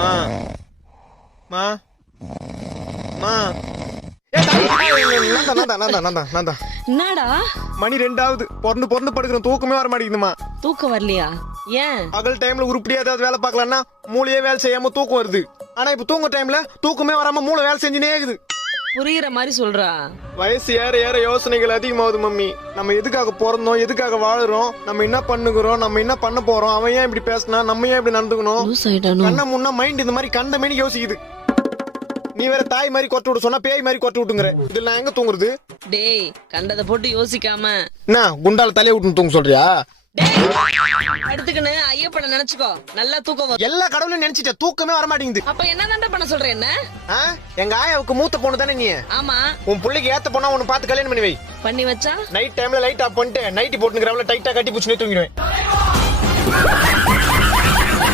மா மா மா என்னடா மணி 2 பொறந்து படுக்கிறோம், தூக்கமே வர மாட்டேங்குதுமா. தூக்கம் வரலையா? ஏன்? பகல் டைம்ல உருப்படியா ஏதாவது வேலை பார்க்கலாம்னா மூளையே வேலை செய்யாம தூக்கம் வருது. ஆனா இப்ப தூங்க டைம்ல தூக்கமே வராம மூளை வேலை செஞ்சுனே இருக்குது. புரியுற மாதிரி சொல்றா. வயசு ஏற ஏற யோசனைகள் அதிகமாகுது மம்மி. நம்ம எதுக்காக பிறந்தோம், எதுக்காக வாழுறோம், நம்ம என்ன பண்ணுகிறோம், நம்ம என்ன பண்ண போறோம், அவன் ஏன் இப்படி பேசினா, நம்ம ஏன் இப்படி நடந்துக்கணும், கண்ண முன்ன மைண்ட் இந்த மாதிரி கண்ட மேனி யோசிக்குது. நீ வேற தாய் மாதிரி கொட்டு விட்டு சொன்னா பேய் மாதிரி கொட்டு விட்டுங்கிற. இதுல நான் எங்க தூங்குறது? டேய், கண்டதை போட்டு யோசிக்காம என்ன குண்டால தலைய விட்டு தூங்க சொல்றியா? அடுத்துக்குன்னு ஐயப்பனை நினைச்சுக்கோ, நல்லா தூக்கம் வரும். எல்லா கடவுளையும் நினைச்சிட்ட, தூக்கமே வர மாட்டேங்குது. அப்ப என்ன பண்ண சொல்ற? என்ன எங்க ஆயாவுக்கு மூத்த பொண்ணு தானே நீ? ஆமா. உன் பிள்ளைக்கு ஏத்த பொண்ணா உன்னை பார்த்து கல்யாணம் பண்ணி வை. பண்ணி வச்சா நைட் டைம்ல லைட் ஆஃப் பண்ணிட்டு நைட்டி போட்டுங்கிறவள டைட்டா கட்டி புடிச்சுனே தூங்கிடுவேன்.